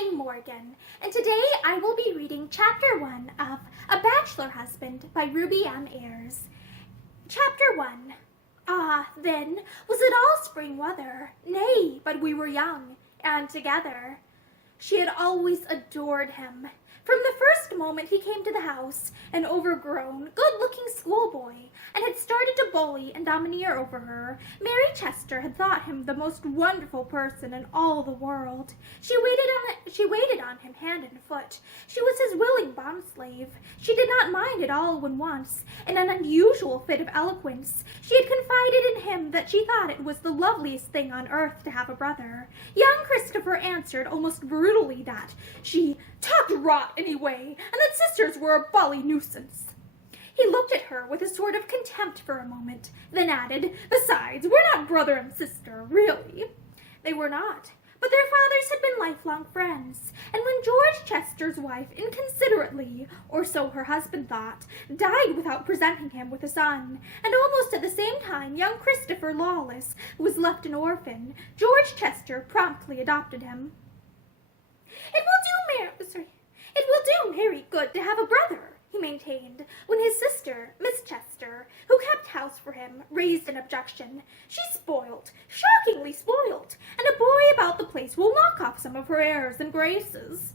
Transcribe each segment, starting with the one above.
I'm Morgan, and today I will be reading Chapter 1 of A Bachelor Husband by Ruby M. Ayres. Chapter 1. Ah, then, was it all spring weather? Nay, but we were young, and together. She had always adored him. From the first moment he came to the house, an overgrown, good-looking schoolboy, and had started to bully and domineer over her, Marie Chester had thought him the most wonderful person in all the world. She waited on him hand and foot. She was his willing bondslave. She did not mind at all when once, in an unusual fit of eloquence, she had confided in him that she thought it was the loveliest thing on earth to have a brother. Young Christopher answered almost brutally that she talked rot anyway, and that sisters were a bally nuisance. He looked at her with a sort of contempt for a moment, then added, "Besides, we're not brother and sister, really." They were not, but their fathers had been lifelong friends, and when George Chester's wife inconsiderately, or so her husband thought, died without presenting him with a son, and almost at the same time young Christopher Lawless was left an orphan, George Chester promptly adopted him. It will do Mary good to have a brother, he maintained, when his sister, Miss Chester, who kept house for him, raised an objection. She's spoilt, shockingly spoilt, and a boy about the place will knock off some of her airs and graces.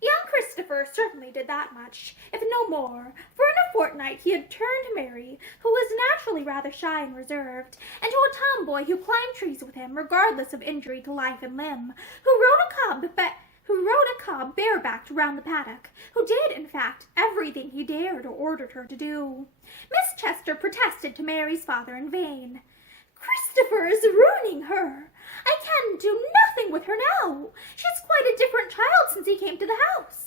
Young Christopher certainly did that much, if no more, for in a fortnight he had turned Mary, who was naturally rather shy and reserved, into a tomboy who climbed trees with him regardless of injury to life and limb, who rode a cob barebacked round the paddock, who did, in fact, everything he dared or ordered her to do. Miss Chester protested to Mary's father in vain. "Christopher is ruining her. I can do nothing with her now. She's quite a different child since he came to the house."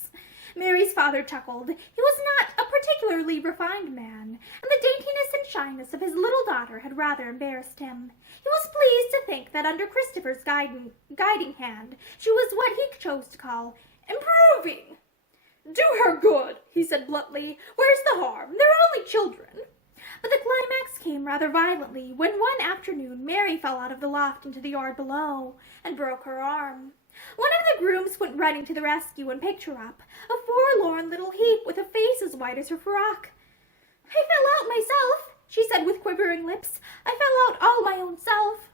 Mary's father chuckled. He was not a particularly refined man, and the daintiness and shyness of his little daughter had rather embarrassed him. He was pleased to think that under Christopher's guiding hand she was what he chose to call improving. "Do her good," he said bluntly. "Where's the harm? They're only children." But the climax came rather violently when one afternoon Mary fell out of the loft into the yard below and broke her arm. One of the grooms went running to the rescue and picked her up, a forlorn little heap with a face as white as her frock. "I fell out myself," she said with quivering lips. "I fell out all my own self."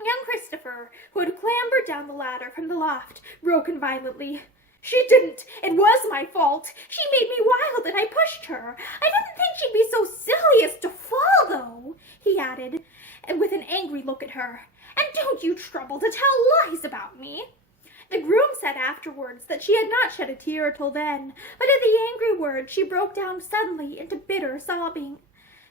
Young Christopher, who had clambered down the ladder from the loft, broke in violently. "She didn't. It was my fault. She made me wild and I pushed her. I didn't think she'd be so silly as to fall, though," he added, and with an angry look at her. "And don't you trouble to tell lies about me." The groom said afterwards that she had not shed a tear till then, but at the angry word she broke down suddenly into bitter sobbing.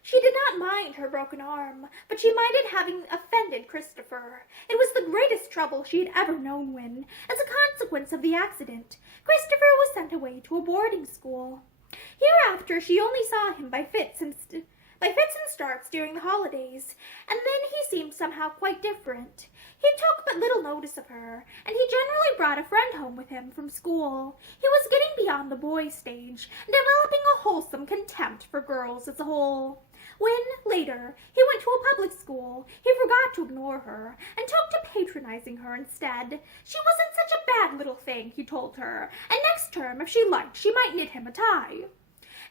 She did not mind her broken arm, but she minded having offended Christopher. It was the greatest trouble she had ever known when, as a consequence of the accident, Christopher was sent away to a boarding school. Hereafter she only saw him by fits and starts during the holidays, and then he seemed somehow quite different. He took but little notice of her, and he generally brought a friend home with him from school. He was getting beyond the boy stage, and developing a wholesome contempt for girls as a whole. When, later, he went to a public school, he forgot to ignore her, and took to patronizing her instead. She wasn't such a bad little thing, he told her, and next term, if she liked, she might knit him a tie.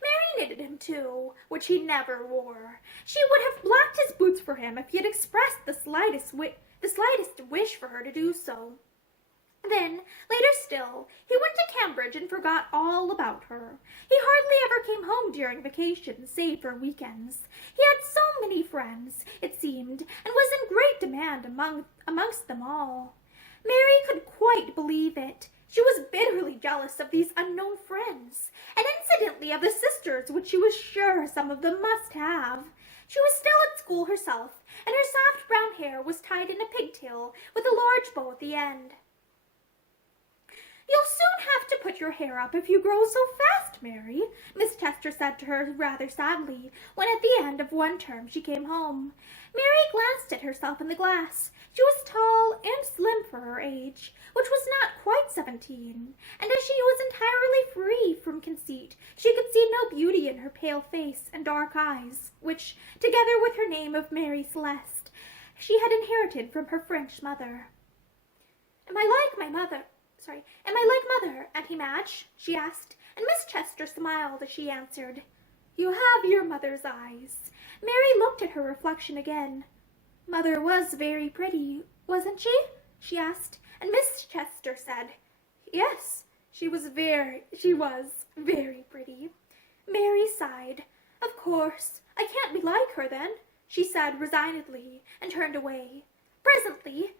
Mary knitted him, too, which he never wore. She would have blacked his boots for him if he had expressed the slightest wish for her to do so. Then, later still, he went to Cambridge and forgot all about her. He hardly ever came home during vacations, save for weekends. He had so many friends, it seemed, and was in great demand amongst them all. Mary could quite believe it. She was bitterly jealous of these unknown friends, and incidentally of the sisters which she was sure some of them must have. She was still at school herself, and her soft brown hair was tied in a pigtail with a large bow at the end. "You'll soon have to put your hair up if you grow so fast, Mary," Miss Chester said to her rather sadly, when at the end of one term she came home. Mary glanced at herself in the glass. She was tall and slim for her age, which was not quite 17, and as she was entirely free from conceit, she could see no beauty in her pale face and dark eyes, which, together with her name of Marie Celeste, she had inherited from her French mother. "Am I like my mother?" Am I like Mother, Auntie Madge? She asked, and Miss Chester smiled as she answered, You have your mother's eyes. Mary looked at her reflection again. Mother was very pretty, wasn't she? She asked, and Miss Chester said, Yes, she was very pretty. Mary sighed. Of course, I can't be like her then, she said resignedly, and turned away. Presently,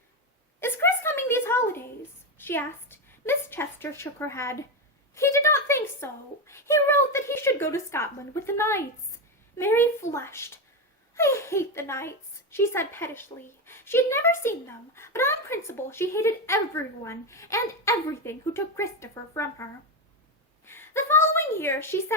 Is Chris coming these holidays? She asked. Miss Chester shook her head. He did not think so. He wrote that he should go to Scotland with the Knights. Mary flushed. I hate the Knights, she said pettishly. She had never seen them, but on principle she hated everyone and everything who took Christopher from her. The following year she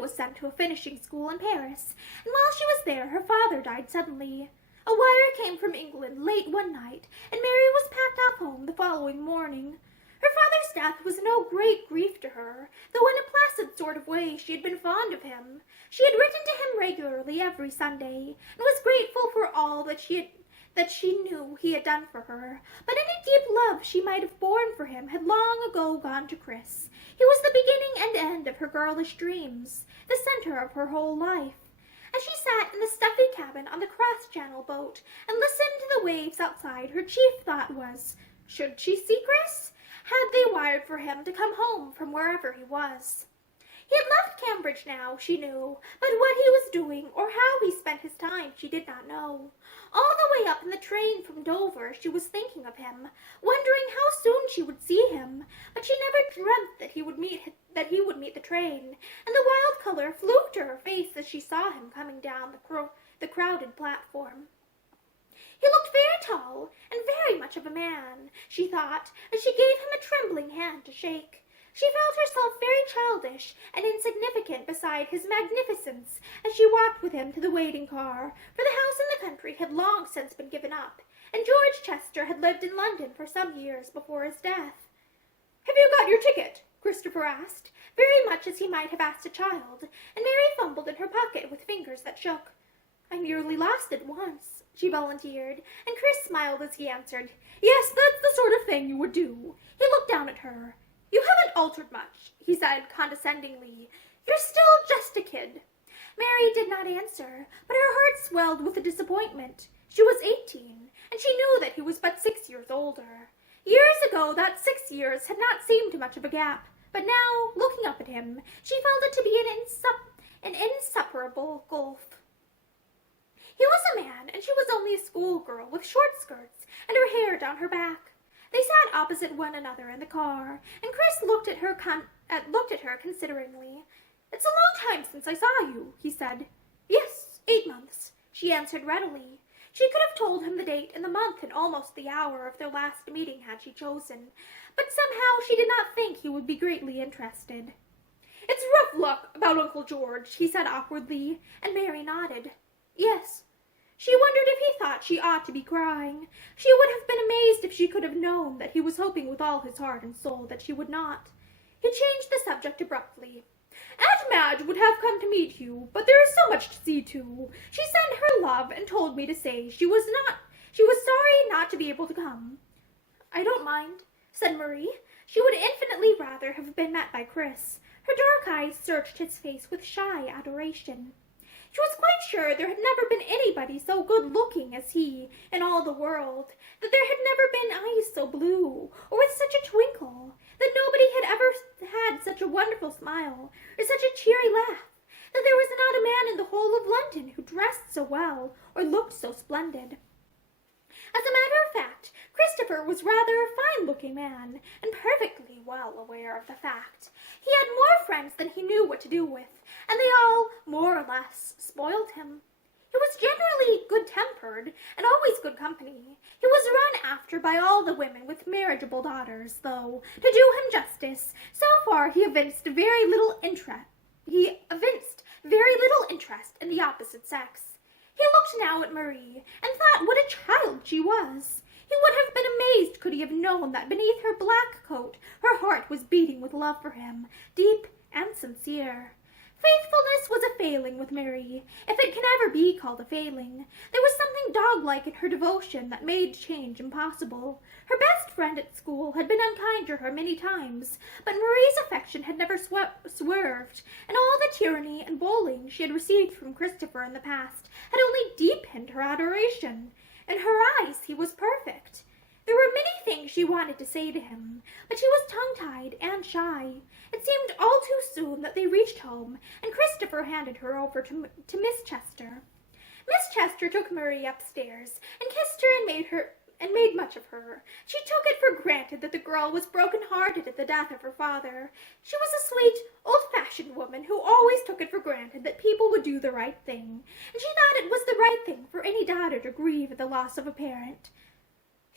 was sent to a finishing school in Paris, and while she was there her father died suddenly. A wire came from England late one night, and Mary was packed off home the following morning. Her father's death was no great grief to her, though in a placid sort of way she had been fond of him. She had written to him regularly every Sunday, and was grateful for all that she knew he had done for her, but any deep love she might have borne for him had long ago gone to Chris. He was the beginning and end of her girlish dreams, the center of her whole life. As she sat in the stuffy cabin on the cross-channel boat and listened to the waves outside, her chief thought was, should she see Chris? Had they wired for him to come home from wherever he was? He had left Cambridge now, she knew, but what he was doing or how he spent his time she did not know. All the way up in the train from Dover she was thinking of him, wondering how soon she would see him, but she never dreamt that he would meet the train, and the wild color flew to her face as she saw him coming down the crowded platform. He looked very tall and very much of a man, she thought, as she gave him a trembling hand to shake. She felt herself very childish and insignificant beside his magnificence as she walked with him to the waiting car, for the house in the country had long since been given up, and George Chester had lived in London for some years before his death. Have you got your ticket? Christopher asked, very much as he might have asked a child, and Mary fumbled in her pocket with fingers that shook. I nearly lost it once, she volunteered, and Chris smiled as he answered, Yes, that's the sort of thing you would do. He looked down at her. You haven't altered much, he said condescendingly. You're still just a kid. Mary did not answer, but her heart swelled with disappointment. She was 18, and she knew that he was but 6 years older. Years ago, that 6 years had not seemed much of a gap, but now, looking up at him, she felt it to be an insuperable gulf. He was a man, and she was only a schoolgirl with short skirts and her hair down her back. They sat opposite one another in the car, and Chris looked at her consideringly. It's a long time since I saw you, he said. Yes, 8 months, she answered readily. She could have told him the date and the month and almost the hour of their last meeting had she chosen, but somehow she did not think he would be greatly interested. It's rough luck about Uncle George, he said awkwardly, and Mary nodded. Yes. She wondered if he thought she ought to be crying. She would have been amazed if she could have known that he was hoping with all his heart and soul that she would not. He changed the subject abruptly. Aunt Madge would have come to meet you, but there is so much to see to. She sent her love and told me to say she was sorry not to be able to come. I don't mind, said Marie. She would infinitely rather have been met by Chris. Her dark eyes searched his face with shy adoration. She was quite sure there had never been anybody so good-looking as he in all the world, that there had never been eyes so blue, or with such a twinkle, that nobody had ever had such a wonderful smile, or such a cheery laugh, that there was not a man in the whole of London who dressed so well or looked so splendid. As a matter of fact, Christopher was rather a fine-looking man, and perfectly well aware of the fact. He had more friends than he knew what to do with, and they all, more or less, spoiled him. He was generally good-tempered, and always good company. He was run after by all the women with marriageable daughters, though, to do him justice, so far he evinced very little interest in the opposite sex. He looked now at Marie, and thought what a child she was. He would have been amazed could he have known that beneath her black coat her heart was beating with love for him, deep and sincere. Faithfulness was a failing with Marie, if it can ever be called a failing. There was something dog-like in her devotion that made change impossible. Her best friend at school had been unkind to her many times, but Marie's affection had never swerved, and all the tyranny and bullying she had received from Christopher in the past had only deepened her adoration. In her eyes, he was perfect. There were many things she wanted to say to him, but she was tongue-tied and shy. It seemed all too soon that they reached home, and Christopher handed her over to Miss Chester. Miss Chester took Marie upstairs and kissed her and made much of her. She took it for granted that the girl was broken-hearted at the death of her father. She was a sweet, old-fashioned woman who always took it for granted that people would do the right thing, and she thought it was the right thing for any daughter to grieve at the loss of a parent.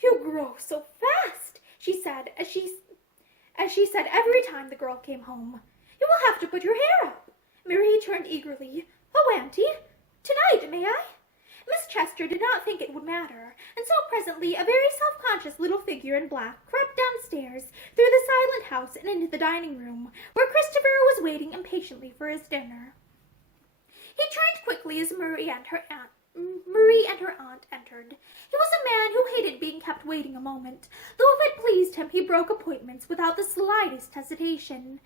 "You grow so fast," she said, as she said every time the girl came home. "You will have to put your hair up." Marie turned eagerly. "Oh, Auntie, tonight, may I?" Miss Chester did not think it would matter, and so presently a very self-conscious little figure in black crept downstairs through the silent house and into the dining room, where Christopher was waiting impatiently for his dinner. He turned quickly as Marie and her aunt entered. He was a man who hated being kept waiting a moment, though if it pleased him he broke appointments without the slightest hesitation.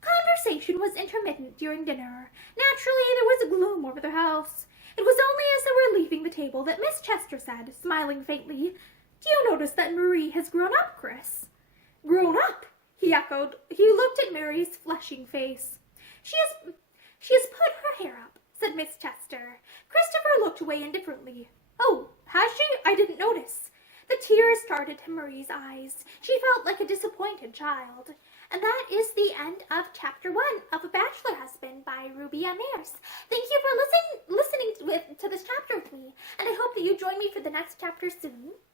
Conversation was intermittent during dinner. Naturally, there was a gloom over the house. It was only as they were leaving the table that Miss Chester said, smiling faintly, "Do you notice that Marie has grown up, Chris?" "Grown up?" he echoed. He looked at Marie's flushing face. She has put her hair up," said Miss Chester. Christopher looked away indifferently. "Oh, has she? I didn't notice." The tears started to Marie's eyes. She felt like a disappointed child. And that is the end of Chapter 1 of A Bachelor Husband by Ruby M. Ayres. Thank you for listening to this chapter with me, and I hope that you join me for the next chapter soon.